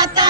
また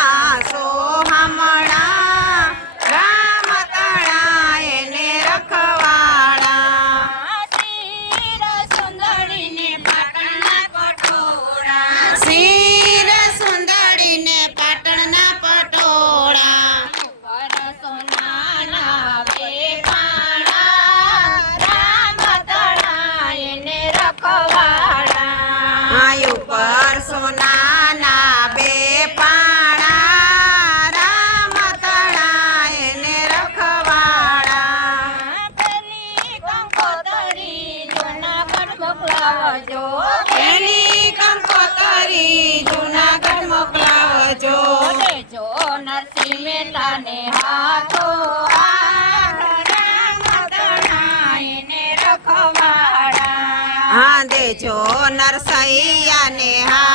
મોકલાવજો એની કંકોતરી જુનાગઢ મોકલાવજો. જો નરસિંહ મહેતાને હાથો હા દેજો નરસૈયાને હા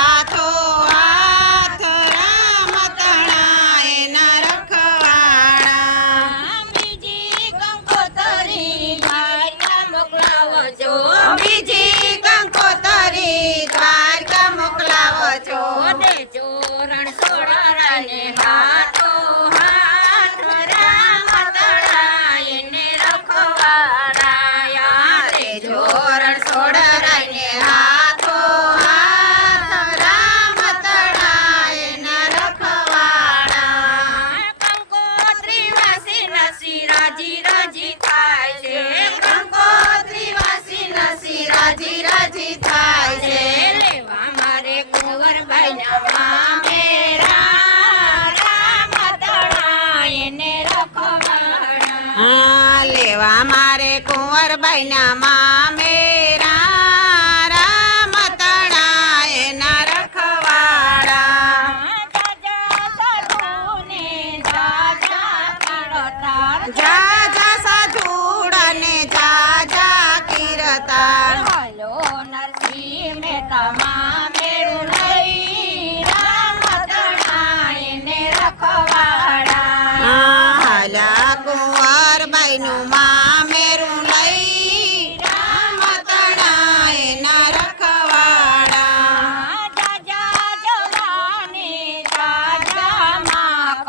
Bye now, bainama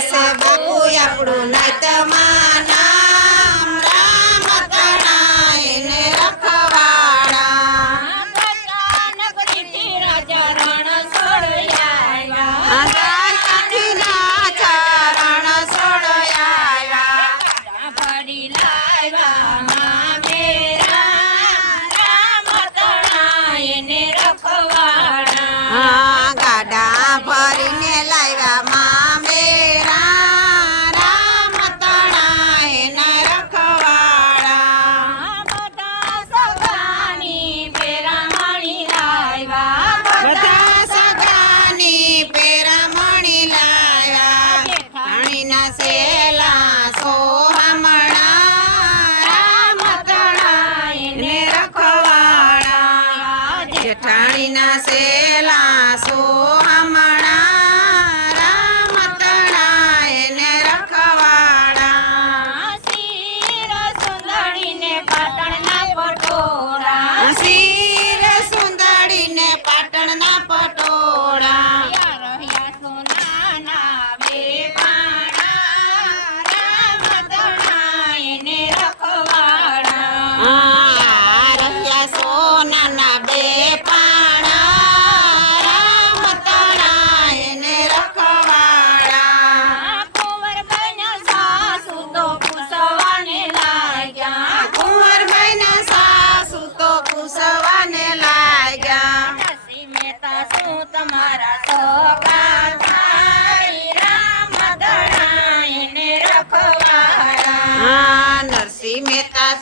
Yes, I have.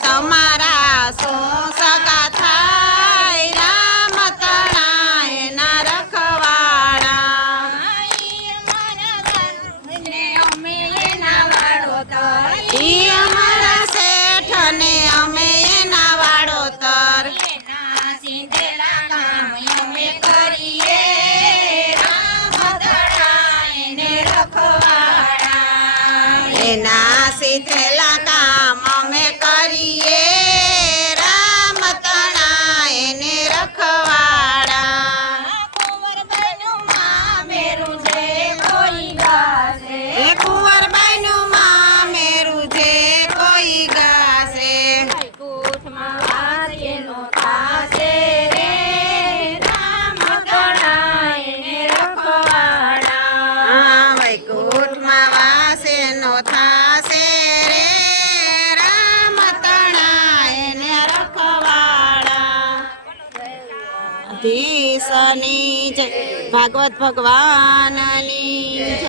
તમારા સો સગા થાય રામ તણાય ના રખવાળા ઈ અમારા શેઠ ને અમે એના વાડોતર સીધેલા ભાગવત ભગવાનની